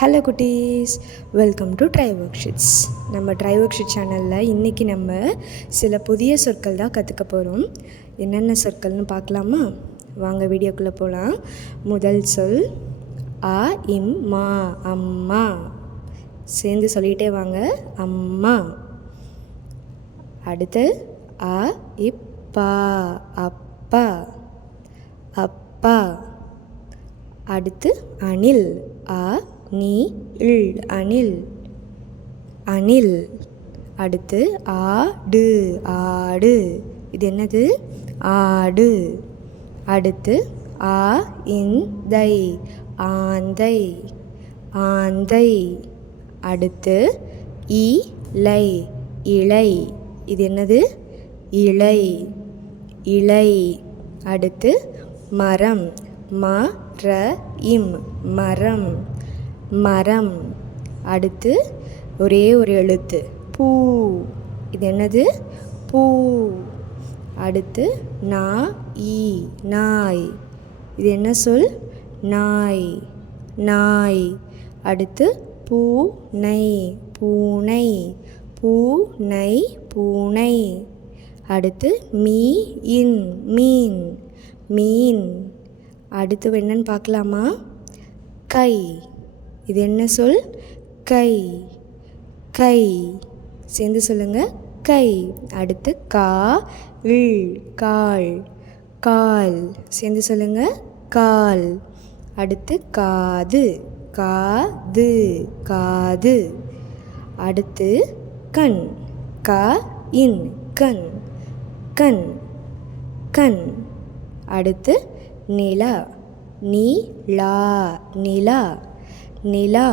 Hello குட்டீஸ், welcome to try work sheets. நம்ம try work sheet சேனலில் இன்றைக்கி நம்ம சில புதிய சொற்கள் தான் கற்றுக்க போகிறோம். என்னென்ன சொற்கள்னு பார்க்கலாமா? வாங்க வீடியோக்குள்ளே போகலாம். முதல் சொல் ஆ இம் மா, அம்மா. சேர்ந்து சொல்லிகிட்டே வாங்க, அம்மா. அடுத்து ஆ இப்பா, அப்பா, அப்பா. அடுத்து அணில், ஆ நீ இல், அணில், அணில். அடுத்து ஆடு, ஆடு. இது என்னது? ஆடு. அடுத்து ஆ இந்தை, ஆந்தை, ஆந்தை. அடுத்து இலை, இலை. இது என்னது? இலை, இலை. அடுத்து மரம், மரம், மரம், மரம். அடுத்து ஒரே ஒரு எழுத்து, பூ. இது என்னது? பூ. அடுத்து நாய், நாய். இது என்ன சொல்? நாய், நாய். அடுத்து பூனை, பூனை, பூனை, பூனை. அடுத்து மீன், மீன், மீன். அடுத்து என்னன்னு பார்க்கலாமா? கை. இது என்ன சொல்? கை, கை. சேர்ந்து சொல்லுங்கள், கை. அடுத்து கால், கால், கால். சேர்ந்து சொல்லுங்கள், கால். அடுத்து காது, காது, காது. அடுத்து கண், இன், கண், கண், கண். அடுத்து நிலா, நீலா, நிலா, நிலா.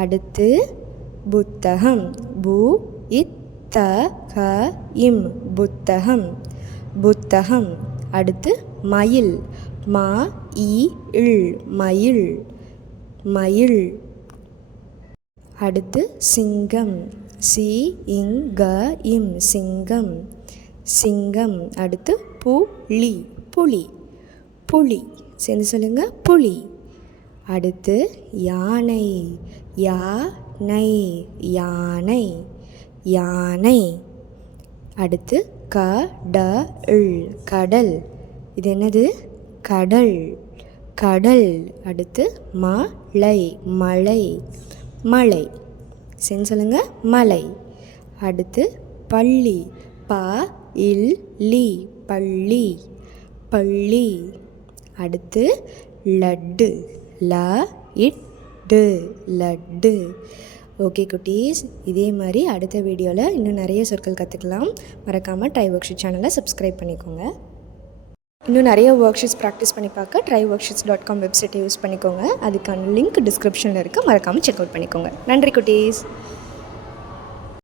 அடுத்து புத்தகம், இம், புத்தகம், புத்தகம். அடுத்து மயில், இல், மயில், மயில். அடுத்து சிங்கம், இம், சிங்கம், சிங்கம். அடுத்து புலி, புலி, புலி. சேர்ந்து சொல்லுங்கள், புலி. அடுத்து யானை, யானை, யானை, யானை. அடுத்து கடல், கடல். இது என்னது? கடல், கடல். அடுத்து மலை, மலை, மலை. சேர்ந்து சொல்லுங்கள், மலை. அடுத்து பள்ளி, பள்ளி, பள்ளி. அடுத்து லட்டு, லட்டு. ஓகே குட்டீஸ், இதே மாதிரி அடுத்த வீடியோவில் இன்னும் நிறைய சொற்கள் கற்றுக்கலாம். மறக்காமல் ட்ரை ஒர்க் ஷீட் சேனலை சப்ஸ்கிரைப் பண்ணிக்கோங்க. இன்னும் நிறைய ஒர்க் ஷீட்ஸ் ப்ராக்டிஸ் பண்ணி பார்க்க tryworksheets.com வெப்சைட்டை யூஸ் பண்ணிக்கோங்க. அதுக்கான லிங்க் டிஸ்கிரிப்ஷனில் இருக்குது. மறக்காமல் செக் அவுட் பண்ணிக்கோங்க. நன்றி குட்டீஸ்.